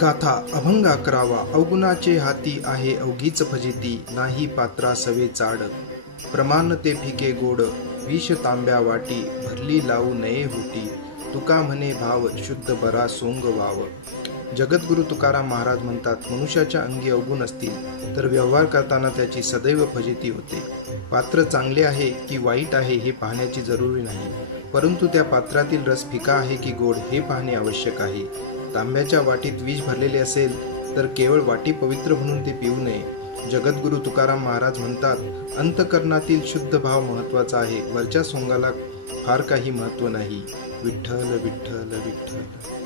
गाथा अभंग 11वा. अवगुणाचे हाती आहे अवघीच फजिती, नाही पात्रा सवे चाड. प्रमाण ते फिके गोड, विष तांब्या वाटी, भरली लावू नये होती. तुका म्हणे भाव, शुद्ध बरा सोंग वाव. जगद्गुरु तुकाराम महाराज म्हणतात, मनुष्याच्या अंगी अवगुण असतील तर व्यवहार करताना त्याची सदैव फजिती होते. पात्र चांगले आहे की वाईट आहे हे पाहण्याची जरुरी नाही, परंतु त्या पात्रातील रस फिका आहे की गोड हे पाहणे आवश्यक आहे. तांब्याच्या वाटीत विष भरलेले असेल तर केवळ वाटी पवित्र म्हणून ते पिऊ नये. जगद्गुरु तुकाराम महाराज म्हणतात, अंतकरणातील शुद्ध भाव महत्वाचा आहे, वरच्या सोंगाला फार काही महत्व नाही. विठ्ठल विठ्ठल विठ्ठल.